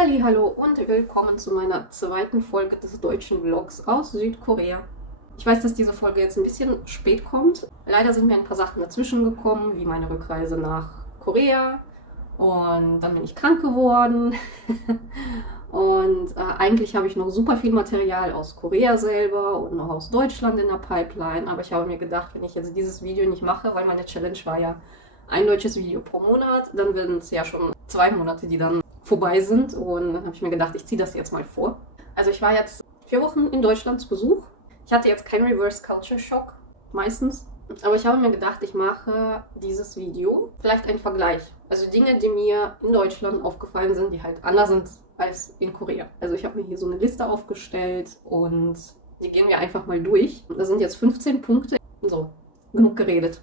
Hallo und willkommen zu meiner zweiten Folge des deutschen Vlogs aus Südkorea. Ich weiß, dass diese Folge jetzt ein bisschen spät kommt. Leider sind mir ein paar Sachen dazwischen gekommen, wie meine Rückreise nach Korea. Und dann bin ich krank geworden. Und eigentlich habe ich noch super viel Material aus Korea selber und noch aus Deutschland in der Pipeline. Aber ich habe mir gedacht, wenn ich jetzt dieses Video nicht mache, weil meine Challenge war ja ein deutsches Video pro Monat, dann werden es ja schon 2 Monate, die dann vorbei sind. Und dann habe ich mir gedacht, ich ziehe das jetzt mal vor. Also ich war jetzt 4 Wochen in Deutschland zu Besuch. Ich hatte jetzt keinen Reverse Culture Shock, meistens. Aber ich habe mir gedacht, ich mache dieses Video, vielleicht ein Vergleich. Also Dinge, die mir in Deutschland aufgefallen sind, die halt anders sind als in Korea. Also ich habe mir hier so eine Liste aufgestellt und die gehen wir einfach mal durch. Das sind jetzt 15 Punkte. So, genug geredet.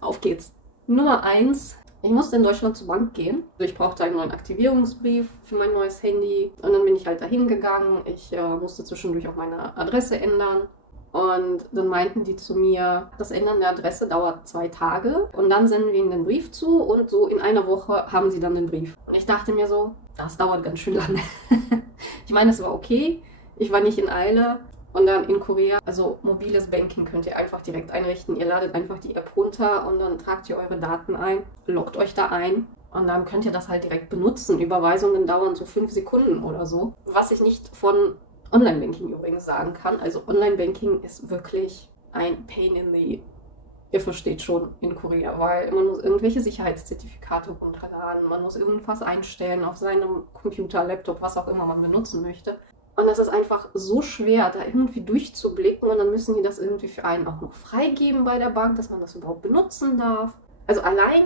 Auf geht's. Nummer 1. Ich musste in Deutschland zur Bank gehen. Ich brauchte einen neuen Aktivierungsbrief für mein neues Handy. Und dann bin ich halt dahin gegangen. Ich musste zwischendurch auch meine Adresse ändern. Und dann meinten die zu mir, das Ändern der Adresse dauert 2 Tage. Und dann senden wir ihnen den Brief zu. Und so in einer Woche haben sie dann den Brief. Und ich dachte mir so, das dauert ganz schön lange. Ich meine, es war okay. Ich war nicht in Eile. Und dann in Korea, also mobiles Banking könnt ihr einfach direkt einrichten. Ihr ladet einfach die App runter und dann tragt ihr eure Daten ein, loggt euch da ein und dann könnt ihr das halt direkt benutzen. Überweisungen dauern so 5 Sekunden oder so. Was ich nicht von Online-Banking übrigens sagen kann. Also Online-Banking ist wirklich ein Pain in the... Ihr versteht schon, in Korea, weil man muss irgendwelche Sicherheitszertifikate runterladen, man muss irgendwas einstellen auf seinem Computer, Laptop, was auch immer man benutzen möchte. Und das ist einfach so schwer, da irgendwie durchzublicken und dann müssen die das irgendwie für einen auch noch freigeben bei der Bank, dass man das überhaupt benutzen darf. Also allein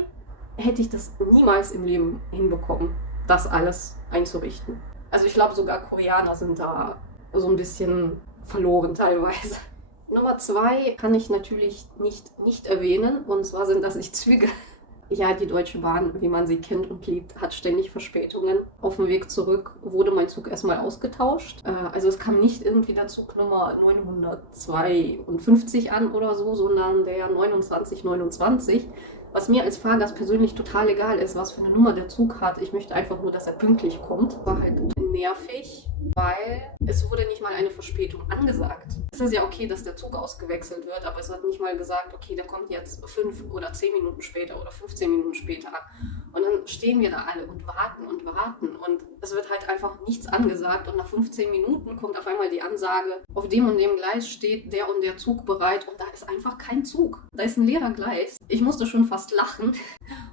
hätte ich das niemals im Leben hinbekommen, das alles einzurichten. Also ich glaube, sogar Koreaner sind da so ein bisschen verloren teilweise. Nummer 2 kann ich natürlich nicht erwähnen, und zwar sind das die Züge. Ja, die Deutsche Bahn, wie man sie kennt und liebt, hat ständig Verspätungen. Auf dem Weg zurück wurde mein Zug erstmal ausgetauscht. Also es kam nicht irgendwie der Zug Nummer 952 an oder so, sondern der 2929. Was mir als Fahrgast persönlich total egal ist, was für eine Nummer der Zug hat. Ich möchte einfach nur, dass er pünktlich kommt. War halt nervig, weil es wurde nicht mal eine Verspätung angesagt. Es ist ja okay, dass der Zug ausgewechselt wird, aber es hat nicht mal gesagt, okay, der kommt jetzt 5 oder 10 Minuten später oder 15 Minuten später. Und dann stehen wir da alle und warten und es wird halt einfach nichts angesagt und nach 15 Minuten kommt auf einmal die Ansage, auf dem und dem Gleis steht der und der Zug bereit und da ist einfach kein Zug. Da ist ein leerer Gleis. Ich musste schon fast lachen,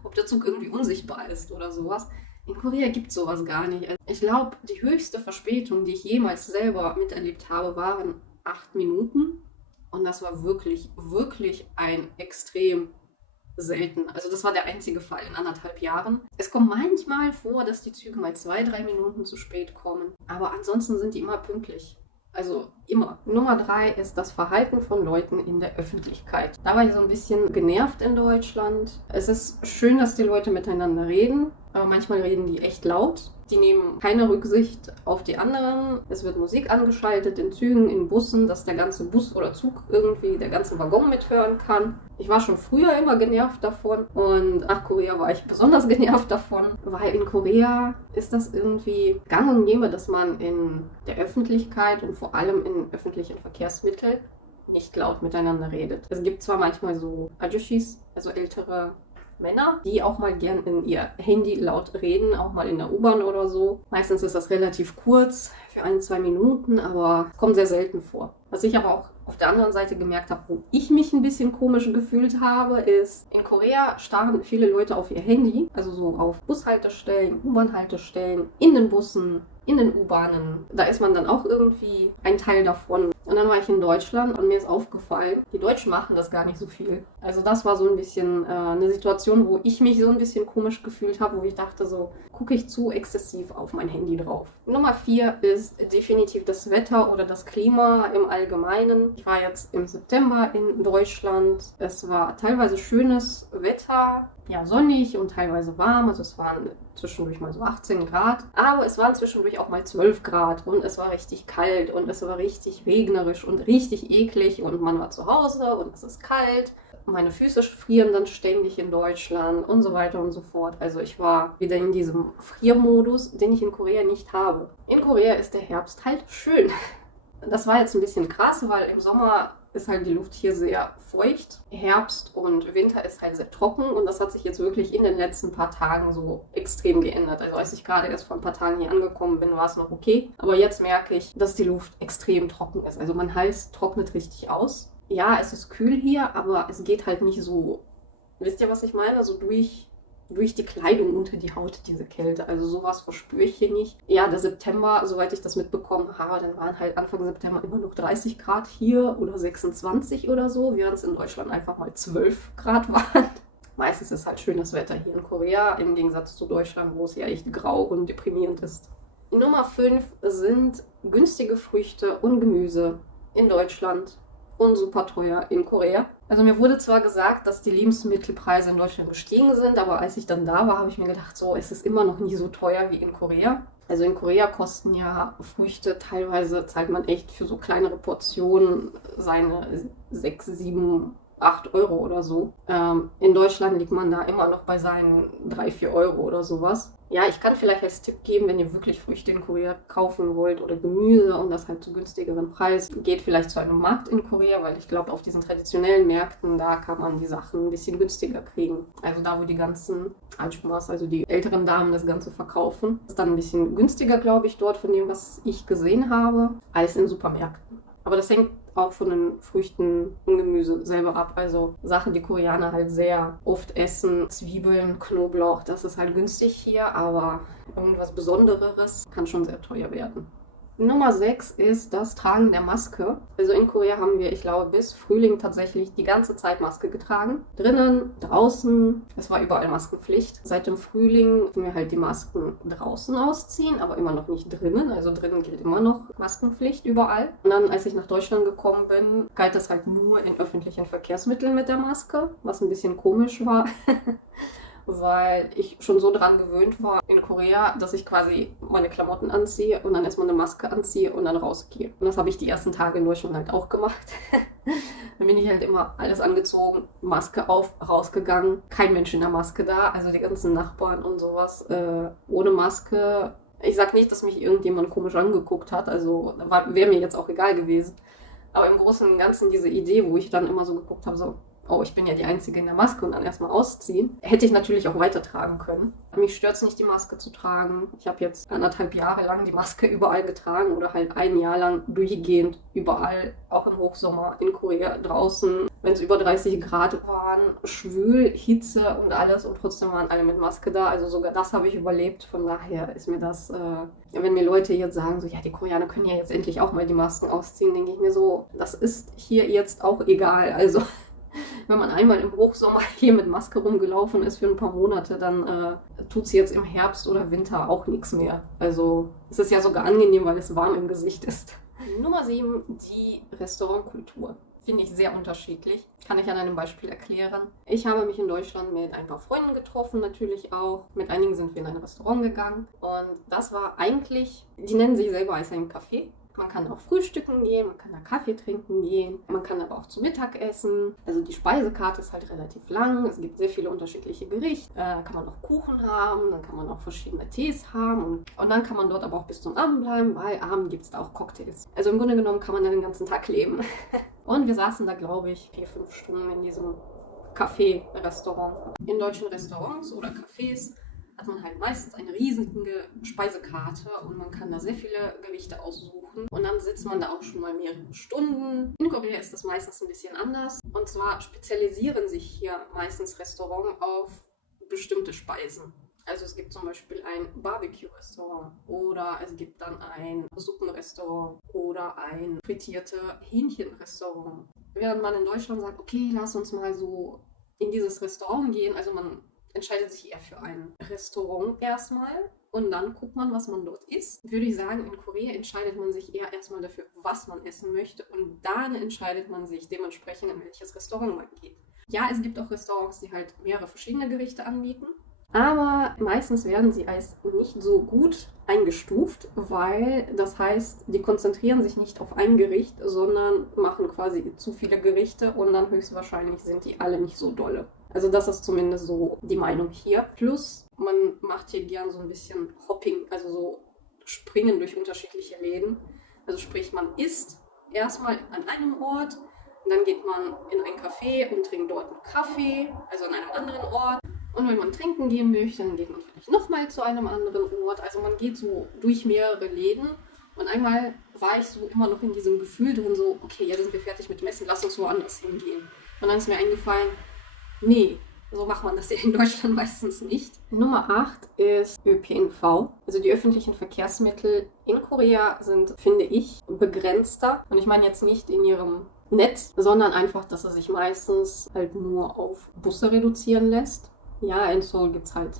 ob der Zug irgendwie unsichtbar ist oder sowas. In Korea gibt es sowas gar nicht. Ich glaube, die höchste Verspätung, die ich jemals selber miterlebt habe, waren 8 Minuten. Und das war wirklich, wirklich ein extrem selten. Also das war der einzige Fall in 1,5 Jahren. Es kommt manchmal vor, dass die Züge mal 2-3 Minuten zu spät kommen. Aber ansonsten sind die immer pünktlich. Also immer. Nummer 3 ist das Verhalten von Leuten in der Öffentlichkeit. Da war ich so ein bisschen genervt in Deutschland. Es ist schön, dass die Leute miteinander reden, aber manchmal reden die echt laut. Die nehmen keine Rücksicht auf die anderen. Es wird Musik angeschaltet in Zügen, in Bussen, dass der ganze Bus oder Zug irgendwie, der ganze Waggon mithören kann. Ich war schon früher immer genervt davon und nach Korea war ich besonders genervt davon, weil in Korea ist das irgendwie gang und gäbe, dass man in der Öffentlichkeit und vor allem in öffentlichen Verkehrsmitteln nicht laut miteinander redet. Es gibt zwar manchmal so Ajushis, also ältere Männer, die auch mal gern in ihr Handy laut reden, auch mal in der U-Bahn oder so. Meistens ist das relativ kurz, für 1-2 Minuten, aber kommt sehr selten vor. Was ich aber auch auf der anderen Seite gemerkt habe, wo ich mich ein bisschen komisch gefühlt habe, ist, in Korea starren viele Leute auf ihr Handy, also so auf Bushaltestellen, U-Bahn-Haltestellen, in den Bussen, in den U-Bahnen. Da ist man dann auch irgendwie ein Teil davon. Und dann war ich in Deutschland und mir ist aufgefallen, die Deutschen machen das gar nicht so viel. Also das war so ein bisschen eine Situation, wo ich mich so ein bisschen komisch gefühlt habe, wo ich dachte so, gucke ich zu exzessiv auf mein Handy drauf. Nummer 4 ist definitiv das Wetter oder das Klima im Allgemeinen. Ich war jetzt im September in Deutschland. Es war teilweise schönes Wetter, ja sonnig und teilweise warm. Also es waren zwischendurch mal so 18 Grad. Aber es waren zwischendurch auch mal 12 Grad und es war richtig kalt und es war richtig regnerisch und richtig eklig und man war zu Hause und es ist kalt. meine Füße frieren dann ständig in Deutschland und so weiter und so fort. Also ich war wieder in diesem Friermodus, den ich in Korea nicht habe. In Korea ist der Herbst halt schön. Das war jetzt ein bisschen krass, weil im Sommer ist halt die Luft hier sehr feucht. Herbst und Winter ist halt sehr trocken und das hat sich jetzt wirklich in den letzten paar Tagen so extrem geändert. Also als ich gerade erst vor ein paar Tagen hier angekommen bin, war es noch okay. Aber jetzt merke ich, dass die Luft extrem trocken ist. Also mein Hals trocknet richtig aus. Ja, es ist kühl hier, aber es geht halt nicht so, wisst ihr, was ich meine? Also durch die Kleidung unter die Haut, diese Kälte. Also sowas verspüre ich hier nicht. Ja, der September, soweit ich das mitbekommen habe, dann waren halt Anfang September immer noch 30 Grad hier oder 26 oder so, während es in Deutschland einfach mal 12 Grad waren. Meistens ist halt schönes Wetter hier in Korea, im Gegensatz zu Deutschland, wo es ja echt grau und deprimierend ist. Nummer 5 sind günstige Früchte und Gemüse in Deutschland und super teuer in Korea. Also mir wurde zwar gesagt, dass die Lebensmittelpreise in Deutschland gestiegen sind, aber als ich dann da war, habe ich mir gedacht, so, es ist immer noch nie so teuer wie in Korea. Also in Korea kosten ja Früchte, teilweise zahlt man echt für so kleinere Portionen seine 6, 7, 8 Euro oder so. In Deutschland liegt man da immer noch bei seinen 3, 4 Euro oder sowas. Ja, ich kann vielleicht als Tipp geben, wenn ihr wirklich Früchte in Korea kaufen wollt oder Gemüse und das halt zu günstigeren Preis, geht vielleicht zu einem Markt in Korea, weil ich glaube, auf diesen traditionellen Märkten, da kann man die Sachen ein bisschen günstiger kriegen. Also da, wo die ganzen Anschmaß, also die älteren Damen das Ganze verkaufen, ist dann ein bisschen günstiger, glaube ich, dort von dem, was ich gesehen habe, als in Supermärkten. Aber das hängt auch von den Früchten und Gemüse selber ab. Also Sachen, die Koreaner halt sehr oft essen, Zwiebeln, Knoblauch, das ist halt günstig hier, aber irgendwas Besondereres kann schon sehr teuer werden. Nummer 6 ist das Tragen der Maske. Also in Korea haben wir, ich glaube, bis Frühling tatsächlich die ganze Zeit Maske getragen. Drinnen, draußen, es war überall Maskenpflicht. Seit dem Frühling dürfen wir halt die Masken draußen ausziehen, aber immer noch nicht drinnen. Also drinnen gilt immer noch Maskenpflicht überall. Und dann, als ich nach Deutschland gekommen bin, galt das halt nur in öffentlichen Verkehrsmitteln mit der Maske, was ein bisschen komisch war. Weil ich schon so dran gewöhnt war in Korea, dass ich quasi meine Klamotten anziehe und dann erstmal eine Maske anziehe und dann rausgehe. Und das habe ich die ersten Tage in Deutschland halt auch gemacht. Dann bin ich halt immer alles angezogen, Maske auf, rausgegangen. Kein Mensch in der Maske da, also die ganzen Nachbarn und sowas ohne Maske. Ich sag nicht, dass mich irgendjemand komisch angeguckt hat, also wäre mir jetzt auch egal gewesen. Aber im Großen und Ganzen diese Idee, wo ich dann immer so geguckt habe, so, oh, ich bin ja die Einzige in der Maske und dann erstmal ausziehen. Hätte ich natürlich auch weitertragen können. Mich stört es nicht, die Maske zu tragen. Ich habe jetzt 1,5 Jahre lang die Maske überall getragen oder halt 1 Jahr lang durchgehend überall, auch im Hochsommer in Korea draußen, wenn es über 30 Grad waren, schwül, Hitze und alles und trotzdem waren alle mit Maske da. Also sogar das habe ich überlebt. Von daher ist mir das, wenn mir Leute jetzt sagen, so ja, die Koreaner können ja jetzt endlich auch mal die Masken ausziehen, denke ich mir so, das ist hier jetzt auch egal. Also wenn man einmal im Hochsommer hier mit Maske rumgelaufen ist für ein paar Monate, dann tut es jetzt im Herbst oder Winter auch nichts mehr. Also es ist ja sogar angenehm, weil es warm im Gesicht ist. Nummer 7, die Restaurantkultur. Finde ich sehr unterschiedlich. Kann ich an einem Beispiel erklären. Ich habe mich in Deutschland mit ein paar Freunden getroffen, natürlich auch. Mit einigen sind wir in ein Restaurant gegangen. Und das war eigentlich, die nennen sich selber als ein Café. Man kann auch frühstücken gehen, man kann da Kaffee trinken gehen, man kann aber auch zu Mittag essen. Also die Speisekarte ist halt relativ lang, es gibt sehr viele unterschiedliche Gerichte. Da kann man auch Kuchen haben, dann kann man auch verschiedene Tees haben und dann kann man dort aber auch bis zum Abend bleiben, weil abends gibt es da auch Cocktails. Also im Grunde genommen kann man da den ganzen Tag leben. Und wir saßen da, glaube ich, 4, 5 Stunden in diesem Café-Restaurant. In deutschen Restaurants oder Cafés hat man halt meistens eine riesige Speisekarte und man kann da sehr viele Gerichte aussuchen. Und dann sitzt man da auch schon mal mehrere Stunden. In Korea ist das meistens ein bisschen anders. Und zwar spezialisieren sich hier meistens Restaurants auf bestimmte Speisen. Also es gibt zum Beispiel ein Barbecue-Restaurant oder es gibt dann ein Suppenrestaurant oder ein frittierte Hähnchenrestaurant. Während man in Deutschland sagt, okay, lass uns mal so in dieses Restaurant gehen, also man entscheidet sich eher für ein Restaurant erstmal und dann guckt man, was man dort isst. Würde ich sagen, in Korea entscheidet man sich eher erstmal dafür, was man essen möchte und dann entscheidet man sich dementsprechend, in welches Restaurant man geht. Ja, es gibt auch Restaurants, die halt mehrere verschiedene Gerichte anbieten. Aber meistens werden sie als nicht so gut eingestuft, weil das heißt, die konzentrieren sich nicht auf ein Gericht, sondern machen quasi zu viele Gerichte und dann höchstwahrscheinlich sind die alle nicht so dolle. Also das ist zumindest so die Meinung hier. Plus, man macht hier gern so ein bisschen Hopping, also so Springen durch unterschiedliche Läden. Also sprich, man isst erstmal an einem Ort, dann geht man in ein Café und trinkt dort einen Kaffee, also an einem anderen Ort. Und wenn man trinken gehen möchte, dann geht man vielleicht nochmal zu einem anderen Ort. Also man geht so durch mehrere Läden. Und einmal war ich so immer noch in diesem Gefühl drin, so, okay, jetzt sind wir fertig mit dem Essen, lass uns woanders hingehen. Und dann ist mir eingefallen, nee, so macht man das ja in Deutschland meistens nicht. Nummer 8 ist ÖPNV. Also die öffentlichen Verkehrsmittel in Korea sind, finde ich, begrenzter. Und ich meine jetzt nicht in ihrem Netz, sondern einfach, dass es sich meistens halt nur auf Busse reduzieren lässt. Ja, in Seoul gibt es halt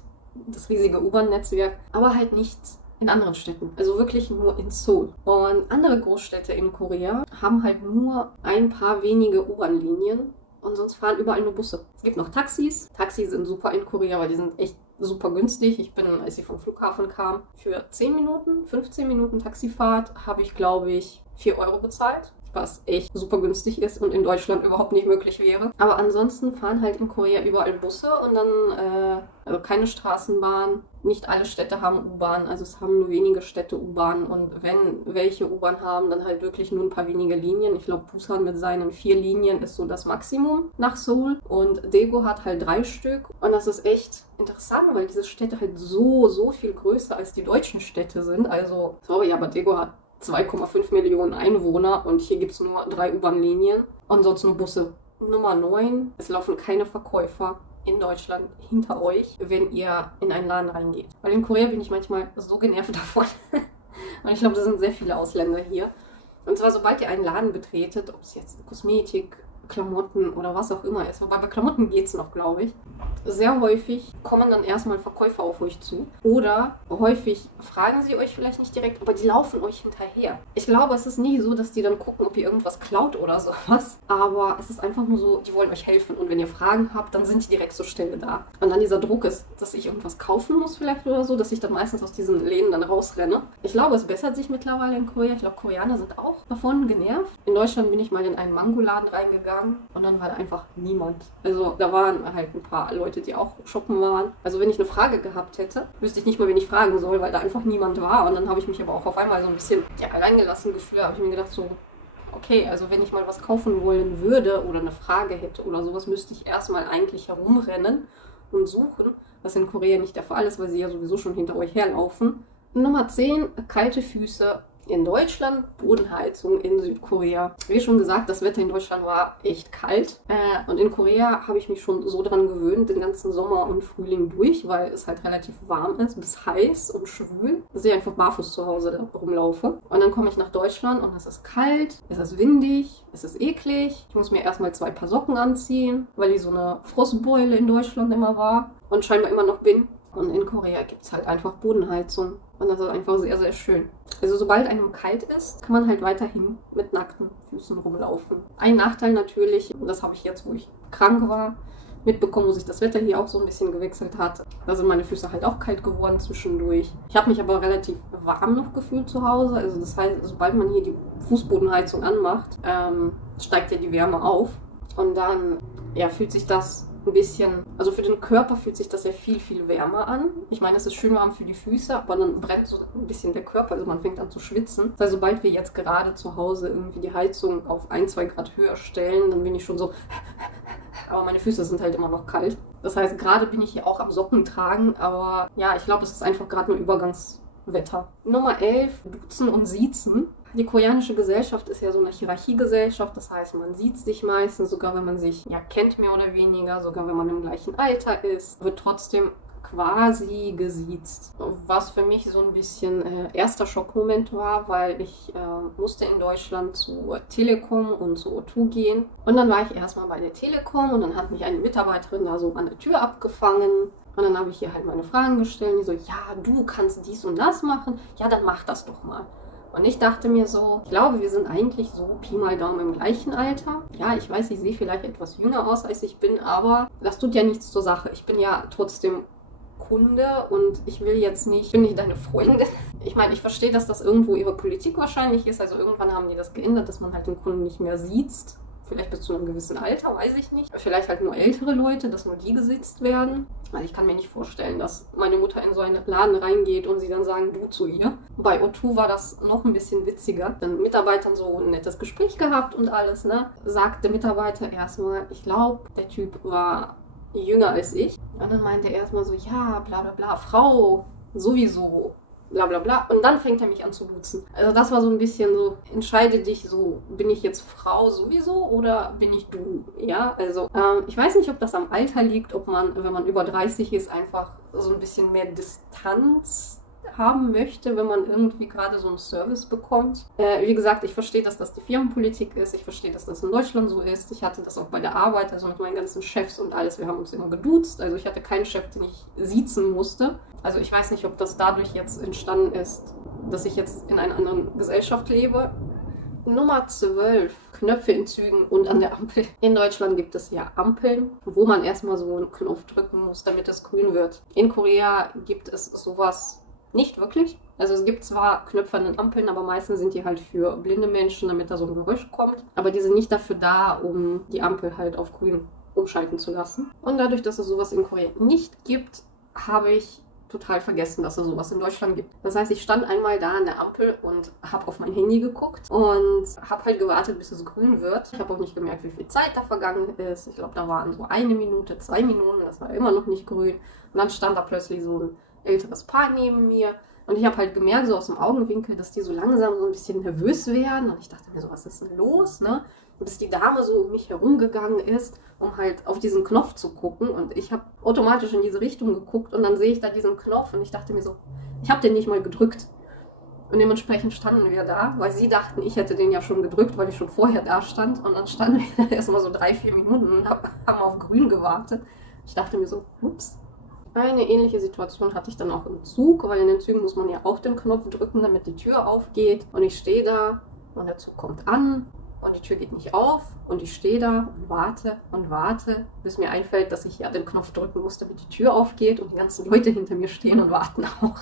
das riesige U-Bahn-Netzwerk, aber halt nicht in anderen Städten. Also wirklich nur in Seoul. Und andere Großstädte in Korea haben halt nur ein paar wenige U-Bahn-Linien und sonst fahren überall nur Busse. Es gibt noch Taxis. Taxis sind super in Korea, weil die sind echt super günstig. Ich bin, als ich vom Flughafen kam, für 10 Minuten, 15 Minuten Taxifahrt habe ich, glaube ich, 4 Euro bezahlt, was echt super günstig ist und in Deutschland überhaupt nicht möglich wäre. Aber ansonsten fahren halt in Korea überall Busse und dann also keine Straßenbahn. Nicht alle Städte haben U-Bahn, also es haben nur wenige Städte U-Bahn und wenn welche U-Bahn haben, dann halt wirklich nur ein paar wenige Linien. Ich glaube, Busan mit seinen 4 Linien ist so das Maximum nach Seoul und Daegu hat halt 3 Stück und das ist echt interessant, weil diese Städte halt so viel größer als die deutschen Städte sind. Also, sorry, aber Daegu hat 2,5 Millionen Einwohner und hier gibt es nur 3 U-Bahn-Linien und sonst nur Busse. Nummer 9, es laufen keine Verkäufer in Deutschland hinter euch, wenn ihr in einen Laden reingeht. Weil in Korea bin ich manchmal so genervt davon. Und ich glaube, da sind sehr viele Ausländer hier. Und zwar, sobald ihr einen Laden betretet, ob es jetzt Kosmetik, Klamotten oder was auch immer ist. Wobei bei Klamotten geht es noch, glaube ich. Sehr häufig kommen dann erstmal Verkäufer auf euch zu. Oder häufig fragen sie euch vielleicht nicht direkt, aber die laufen euch hinterher. Ich glaube, es ist nie so, dass die dann gucken, ob ihr irgendwas klaut oder sowas. Aber es ist einfach nur so, die wollen euch helfen. Und wenn ihr Fragen habt, dann sind die direkt zur Stelle da. Und dann dieser Druck ist, dass ich irgendwas kaufen muss vielleicht oder so, dass ich dann meistens aus diesen Läden dann rausrenne. Ich glaube, es bessert sich mittlerweile in Korea. Ich glaube, Koreaner sind auch davon genervt. In Deutschland bin ich mal in einen Mangoladen reingegangen. Und dann war da einfach niemand. Also da waren halt ein paar Leute, die auch shoppen waren. Also wenn ich eine Frage gehabt hätte, wüsste ich nicht mal, wen ich fragen soll, weil da einfach niemand war. Und dann habe ich mich aber auch auf einmal so ein bisschen alleingelassen gefühlt. Da habe ich mir gedacht so, okay, also wenn ich mal was kaufen wollen würde oder eine Frage hätte oder sowas, müsste ich erstmal eigentlich herumrennen und suchen, was in Korea nicht der Fall ist, weil sie ja sowieso schon hinter euch herlaufen. Nummer 10, kalte Füße. In Deutschland, Bodenheizung in Südkorea. Wie schon gesagt, das Wetter in Deutschland war echt kalt. Und in Korea habe ich mich schon so dran gewöhnt, den ganzen Sommer und Frühling durch, weil es halt relativ warm ist, bis heiß und schwül, dass ich einfach barfuß zu Hause da rumlaufe. Und dann komme ich nach Deutschland und es ist kalt, es ist windig, es ist eklig. Ich muss mir erstmal 2 Paar Socken anziehen, weil ich so eine Frostbeule in Deutschland immer war und scheinbar immer noch bin. Und in Korea gibt es halt einfach Bodenheizung. Und das ist einfach sehr schön. Also sobald einem kalt ist, kann man halt weiterhin mit nackten Füßen rumlaufen. Ein Nachteil natürlich, und das habe ich jetzt, wo ich krank war, mitbekommen, wo sich das Wetter hier auch so ein bisschen gewechselt hat. Da sind meine Füße halt auch kalt geworden zwischendurch. Ich habe mich aber relativ warm noch gefühlt zu Hause. Also das heißt, sobald man hier die Fußbodenheizung anmacht, steigt ja die Wärme auf. Und dann fühlt sich das ein bisschen, also für den Körper fühlt sich das ja viel wärmer an. Ich meine, es ist schön warm für die Füße, aber dann brennt so ein bisschen der Körper, also man fängt an zu schwitzen. Das heißt, sobald wir jetzt gerade zu Hause irgendwie die Heizung auf 1-2 Grad höher stellen, dann bin ich schon so, aber meine Füße sind halt immer noch kalt. Das heißt, gerade bin ich hier auch am Socken tragen, aber ja, ich glaube, es ist einfach gerade nur Übergangswetter. Nummer 11, Duzen und Siezen. Die koreanische Gesellschaft ist ja so eine Hierarchiegesellschaft, das heißt, man sieht sich meistens, sogar wenn man sich kennt, mehr oder weniger, sogar wenn man im gleichen Alter ist, wird trotzdem quasi gesiezt. Was für mich so ein bisschen erster Schockmoment war, weil ich musste in Deutschland zur Telekom und zur O2 gehen. Und dann war ich erstmal bei der Telekom und dann hat mich eine Mitarbeiterin da so an der Tür abgefangen. Und dann habe ich ihr halt meine Fragen gestellt. Und die so, ja, du kannst dies und das machen. Ja, dann mach das doch mal. Und ich dachte mir so, ich glaube, wir sind eigentlich so Pi mal Daumen im gleichen Alter. Ja, ich weiß, ich sehe vielleicht etwas jünger aus, als ich bin, aber das tut ja nichts zur Sache. Ich bin ja trotzdem Kunde und ich bin nicht deine Freundin. Ich meine, ich verstehe, dass das irgendwo ihre Politik wahrscheinlich ist. Also irgendwann haben die das geändert, dass man halt den Kunden nicht mehr siezt. Vielleicht bis zu einem gewissen Alter, weiß ich nicht. Vielleicht halt nur ältere Leute, dass nur die gesitzt werden. Weil ich kann mir nicht vorstellen, dass meine Mutter in so einen Laden reingeht und sie dann sagen du zu ihr. Bei O2 war das noch ein bisschen witziger. Dann Mitarbeitern so ein nettes Gespräch gehabt und alles, ne? Sagt der Mitarbeiter erstmal, ich glaube, der Typ war jünger als ich. Und dann meinte er erstmal so, ja, bla bla bla, Frau, sowieso. Bla bla bla. Und dann fängt er mich an zu duzen. Also das war so ein bisschen so, entscheide dich so, bin ich jetzt Frau sowieso oder bin ich du? Ja, also ich weiß nicht, ob das am Alter liegt, ob man, wenn man über 30 ist, einfach so ein bisschen mehr Distanz haben möchte, wenn man irgendwie gerade so einen Service bekommt. Wie gesagt, ich verstehe, dass das die Firmenpolitik ist. Ich verstehe, dass das in Deutschland so ist. Ich hatte das auch bei der Arbeit, also mit meinen ganzen Chefs und alles. Wir haben uns immer geduzt. Also ich hatte keinen Chef, den ich siezen musste. Also ich weiß nicht, ob das dadurch jetzt entstanden ist, dass ich jetzt in einer anderen Gesellschaft lebe. Nummer 12. Knöpfe in Zügen und an der Ampel. In Deutschland gibt es ja Ampeln, wo man erstmal so einen Knopf drücken muss, damit es grün wird. In Korea gibt es sowas nicht wirklich. Also es gibt zwar Knöpfe an den Ampeln, aber meistens sind die halt für blinde Menschen, damit da so ein Geräusch kommt. Aber die sind nicht dafür da, um die Ampel halt auf grün umschalten zu lassen. Und dadurch, dass es sowas in Korea nicht gibt, habe ich total vergessen, dass es sowas in Deutschland gibt. Das heißt, ich stand einmal da an der Ampel und habe auf mein Handy geguckt und habe halt gewartet, bis es grün wird. Ich habe auch nicht gemerkt, wie viel Zeit da vergangen ist. Ich glaube, da waren so 1 Minute, 2 Minuten, das war immer noch nicht grün. Und dann stand da plötzlich so ein älteres Paar neben mir und ich habe halt gemerkt, so aus dem Augenwinkel, dass die so langsam so ein bisschen nervös werden und ich dachte mir so, was ist denn los, ne? Und bis die Dame so um mich herumgegangen ist, um halt auf diesen Knopf zu gucken und ich habe automatisch in diese Richtung geguckt und dann sehe ich da diesen Knopf und ich dachte mir so, ich habe den nicht mal gedrückt. Und dementsprechend standen wir da, weil sie dachten, ich hätte den ja schon gedrückt, weil ich schon vorher da stand und dann standen wir da erstmal so 3-4 Minuten und haben auf grün gewartet. Ich dachte mir so, ups. Eine ähnliche Situation hatte ich dann auch im Zug, weil in den Zügen muss man ja auch den Knopf drücken, damit die Tür aufgeht. Und ich stehe da und der Zug kommt an und die Tür geht nicht auf und ich stehe da und warte, bis mir einfällt, dass ich ja den Knopf drücken muss, damit die Tür aufgeht und die ganzen Leute hinter mir stehen und warten auch.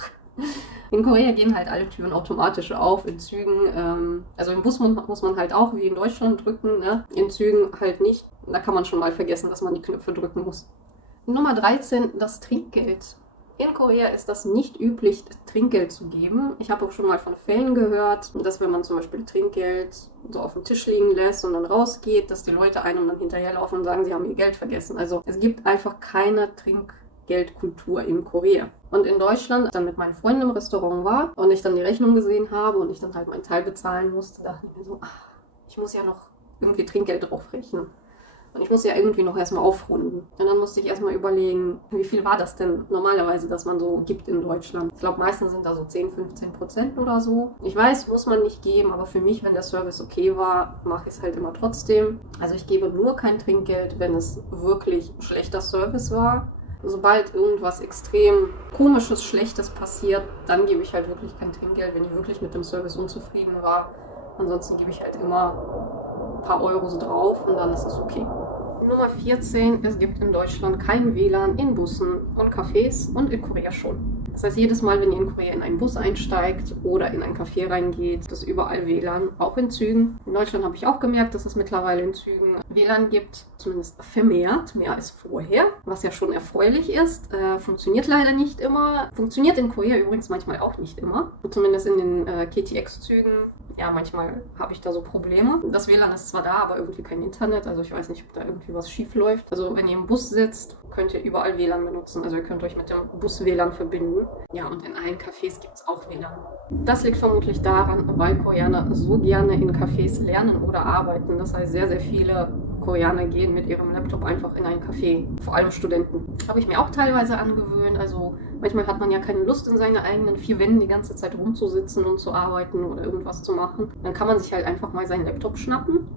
In Korea gehen halt alle Türen automatisch auf, in Zügen, also im Bus muss man halt auch wie in Deutschland drücken, ne? In Zügen halt nicht. Da kann man schon mal vergessen, dass man die Knöpfe drücken muss. Nummer 13, das Trinkgeld. In Korea ist das nicht üblich, Trinkgeld zu geben. Ich habe auch schon mal von Fällen gehört, dass wenn man zum Beispiel Trinkgeld so auf dem Tisch liegen lässt und dann rausgeht, dass die Leute einem dann hinterherlaufen und sagen, sie haben ihr Geld vergessen. Also es gibt einfach keine Trinkgeldkultur in Korea. Und in Deutschland, dann mit meinen Freunden im Restaurant war und ich dann die Rechnung gesehen habe und ich dann halt meinen Teil bezahlen musste, dachte ich mir so, ich muss ja noch irgendwie Trinkgeld draufrechnen. Und ich muss ja irgendwie noch erstmal aufrunden. Und dann musste ich erstmal überlegen, wie viel war das denn normalerweise, dass man so gibt in Deutschland. Ich glaube, meistens sind da so 10-15% oder so. Ich weiß, muss man nicht geben, aber für mich, wenn der Service okay war, mache ich es halt immer trotzdem. Also ich gebe nur kein Trinkgeld, wenn es wirklich schlechter Service war. Sobald irgendwas extrem Komisches, Schlechtes passiert, dann gebe ich halt wirklich kein Trinkgeld, wenn ich wirklich mit dem Service unzufrieden war. Ansonsten gebe ich halt immer ein paar Euros drauf und dann ist es okay. Nummer 14, es gibt in Deutschland kein WLAN in Bussen und Cafés und in Korea schon. Das heißt, jedes Mal, wenn ihr in Korea in einen Bus einsteigt oder in ein Café reingeht, gibt es überall WLAN, auch in Zügen. In Deutschland habe ich auch gemerkt, dass es mittlerweile in Zügen WLAN gibt, zumindest vermehrt, mehr als vorher, was ja schon erfreulich ist. Funktioniert leider nicht immer. Funktioniert in Korea übrigens manchmal auch nicht immer. Zumindest in den KTX-Zügen. Ja, manchmal habe ich da so Probleme. Das WLAN ist zwar da, aber irgendwie kein Internet. Also ich weiß nicht, ob da irgendwie was schief läuft. Also wenn ihr im Bus sitzt, könnt ihr überall WLAN benutzen. Also ihr könnt euch mit dem Bus-WLAN verbinden. Ja, und in allen Cafés gibt es auch WLAN. Das liegt vermutlich daran, weil Koreaner so gerne in Cafés lernen oder arbeiten. Das heißt, sehr, sehr viele Koreaner gehen mit ihrem Laptop einfach in ein Café. Vor allem Studenten. Habe ich mir auch teilweise angewöhnt. Also manchmal hat man ja keine Lust, in seinen eigenen 4 Wänden die ganze Zeit rumzusitzen und zu arbeiten oder irgendwas zu machen. Dann kann man sich halt einfach mal seinen Laptop schnappen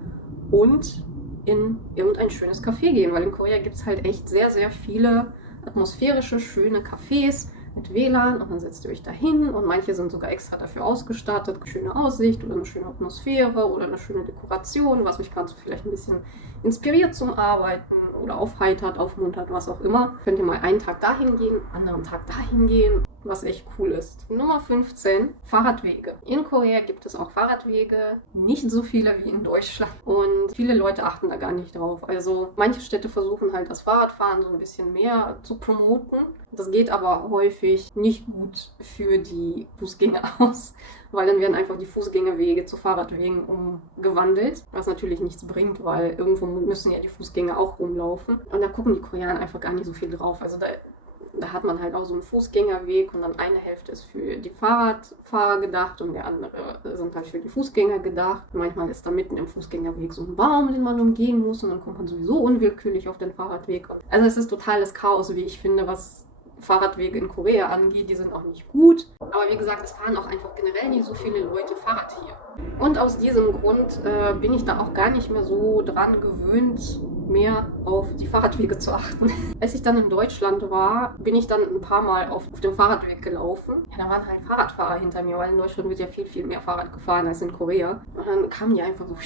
und in irgendein schönes Café gehen. Weil in Korea gibt es halt echt sehr, sehr viele atmosphärische, schöne Cafés mit WLAN und dann setzt ihr euch da hin und manche sind sogar extra dafür ausgestattet. Schöne Aussicht oder eine schöne Atmosphäre oder eine schöne Dekoration, was mich gerade so vielleicht ein bisschen inspiriert zum Arbeiten oder aufheitert, aufmuntert, was auch immer. Könnt ihr mal einen Tag dahin gehen, anderen Tag dahin gehen, was echt cool ist. Nummer 15, Fahrradwege. In Korea gibt es auch Fahrradwege, nicht so viele wie in Deutschland und viele Leute achten da gar nicht drauf. Also manche Städte versuchen halt das Fahrradfahren so ein bisschen mehr zu promoten. Das geht aber häufig nicht gut für die Fußgänger aus, weil dann werden einfach die Fußgängerwege zu Fahrradwegen umgewandelt, was natürlich nichts bringt, weil irgendwo müssen ja die Fußgänger auch rumlaufen. Und da gucken die Koreaner einfach gar nicht so viel drauf. Also da hat man halt auch so einen Fußgängerweg und dann eine Hälfte ist für die Fahrradfahrer gedacht und der andere sind halt für die Fußgänger gedacht. Manchmal ist da mitten im Fußgängerweg so ein Baum, den man umgehen muss und dann kommt man sowieso unwillkürlich auf den Fahrradweg. Also es ist totales Chaos, wie ich finde, was Fahrradwege in Korea angeht. Die sind auch nicht gut. Aber wie gesagt, es fahren auch einfach generell nicht so viele Leute Fahrrad hier. Und aus diesem Grund bin ich da auch gar nicht mehr so dran gewöhnt, mehr auf die Fahrradwege zu achten. Als ich dann in Deutschland war, bin ich dann ein paar Mal auf dem Fahrradweg gelaufen. Ja, da waren halt Fahrradfahrer hinter mir, weil in Deutschland wird ja viel, viel mehr Fahrrad gefahren als in Korea. Und dann kamen die einfach so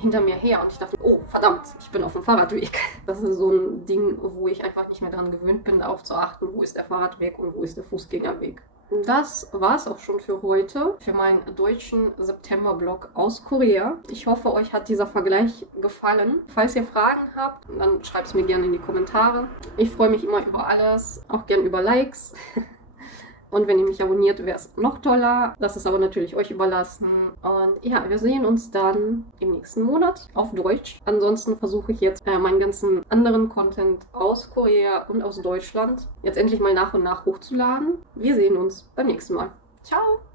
hinter mir her und ich dachte, oh verdammt, ich bin auf dem Fahrradweg. Das ist so ein Ding, wo ich einfach nicht mehr dran gewöhnt bin, darauf zu achten, wo ist der Fahrradweg und wo ist der Fußgängerweg. Das war es auch schon für heute, für meinen deutschen September-Blog aus Korea. Ich hoffe, euch hat dieser Vergleich gefallen. Falls ihr Fragen habt, dann schreibt es mir gerne in die Kommentare. Ich freue mich immer über alles, auch gern über Likes. Und wenn ihr mich abonniert, wäre es noch toller. Das ist aber natürlich euch überlassen. Und ja, wir sehen uns dann im nächsten Monat auf Deutsch. Ansonsten versuche ich jetzt meinen ganzen anderen Content aus Korea und aus Deutschland jetzt endlich mal nach und nach hochzuladen. Wir sehen uns beim nächsten Mal. Ciao!